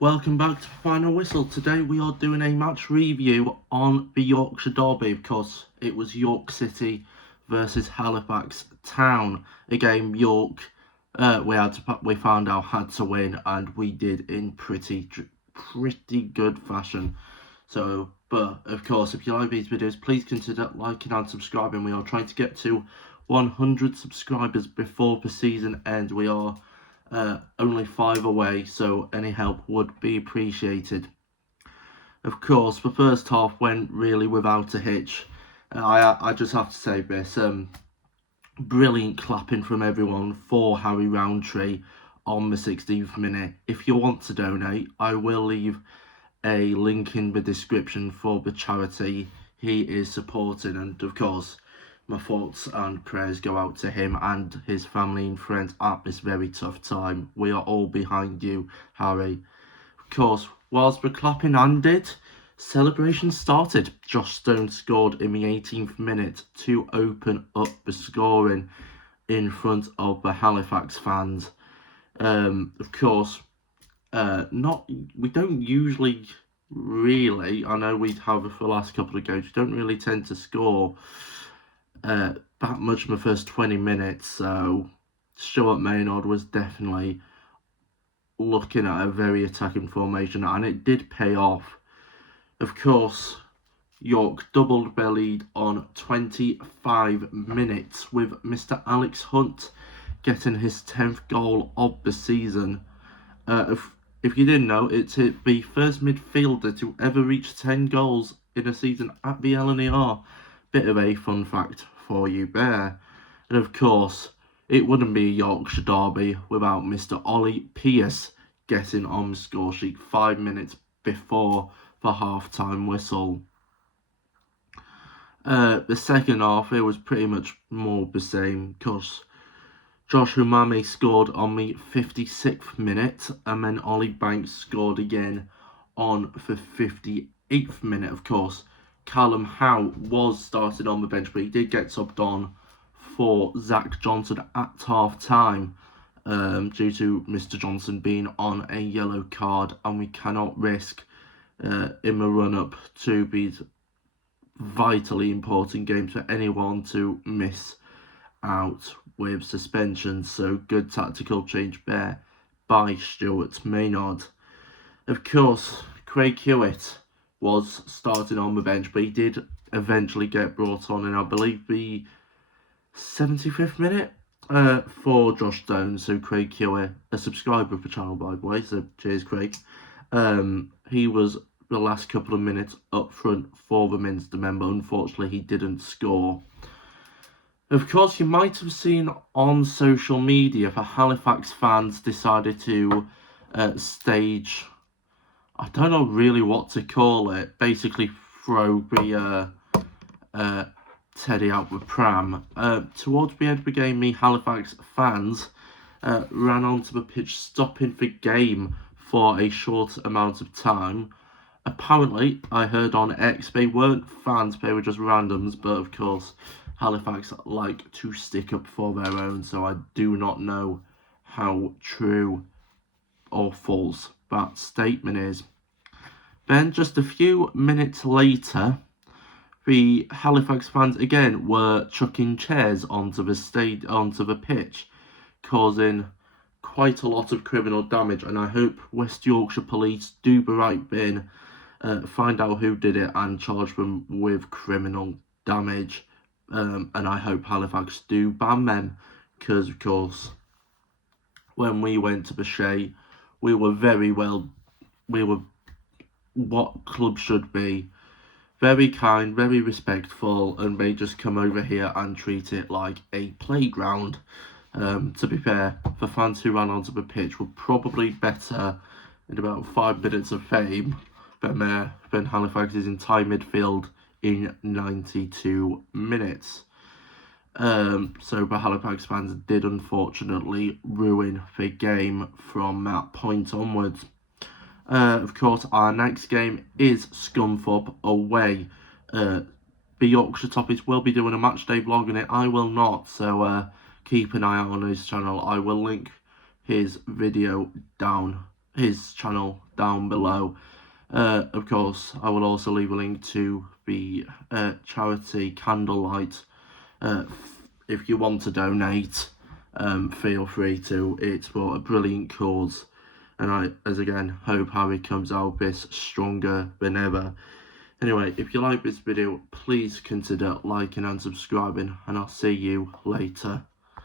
Welcome back to Final Whistle. Today we are doing a match review on the Yorkshire Derby because it was York City versus Halifax Town. A game York we found out had to win, and we did in pretty good fashion. So, but of course, if you like these videos, please consider liking and subscribing. We are trying to get to 100 subscribers before the season ends. We are only 5 away, so any help would be appreciated. Of course, the first half went really without a hitch. I just have to say this. Brilliant clapping from everyone for Harry Roundtree on the 16th minute. If you want to donate, I will leave a link in the description for the charity he is supporting, and of course my thoughts and prayers go out to him and his family and friends at this very tough time. We are all behind you, Harry. Of course, whilst the clapping ended, celebration started. Josh Stone scored in the 18th minute to open up the scoring in front of the Halifax fans. Of course, we don't usually really, I know we have for the last couple of games, we don't really tend to score that much in the first 20 minutes, so Stuart Maynard was definitely looking at a very attacking formation, and it did pay off. Of course, York doubled their lead on 25 minutes with Mr. Alex Hunt getting his 10th goal of the season. If you didn't know, it's the first midfielder to ever reach 10 goals in a season at the LNER. Bit of a fun fact for you there. And of course, it wouldn't be a Yorkshire derby without Mr. Ollie Pearce getting on the score sheet 5 minutes before the half-time whistle. The second half, it was pretty much more the same because Josh Umami scored on the 56th minute, and then Ollie Banks scored again on the 58th minute. Of course, Callum Howe was started on the bench, but he did get subbed on for Zach Johnson at half-time due to Mr. Johnson being on a yellow card, and we cannot risk in the run-up to these vitally important games for anyone to miss out with suspension. So good tactical change there by Stuart Maynard. Of course, Craig Hewitt was starting on the bench, but he did eventually get brought on in, I believe, the 75th minute for Josh Stone. So Craig Hewitt, a subscriber of the channel, by the way, so cheers, Craig. He was the last couple of minutes up front for the Minster member. Unfortunately, he didn't score. Of course, you might have seen on social media the Halifax fans decided to stage, I don't know really what to call it, basically throw the Teddy out the pram. Towards the end of the game, the Halifax fans ran onto the pitch, stopping the game for a short amount of time. Apparently, I heard on X, they weren't fans, they were just randoms, but of course, Halifax like to stick up for their own, so I do not know how true or false that statement is. Then, just a few minutes later, the Halifax fans again were chucking chairs onto the pitch, causing quite a lot of criminal damage, and I hope West Yorkshire Police do the right thing, find out who did it and charge them with criminal damage. And I hope Halifax do ban them, because of course when we went to the Shea, we were what clubs should be, very kind, very respectful, and they just come over here and treat it like a playground. To be fair, the fans who ran onto the pitch were probably better in about 5 minutes of fame than Halifax's entire midfield in 92 minutes. So the Halifax fans did unfortunately ruin the game from that point onwards. Of course, our next game is Scunthorpe away. The Yorkshire Topics will be doing a matchday vlog in it. I will not, so keep an eye out on his channel. I will link his video down his channel down below. Of course, I will also leave a link to the charity Candlelight. If you want to donate, feel free to. It's for a brilliant cause, and I, as again, hope Harry comes out this stronger than ever. Anyway, if you like this video, please consider liking and subscribing, and I'll see you later.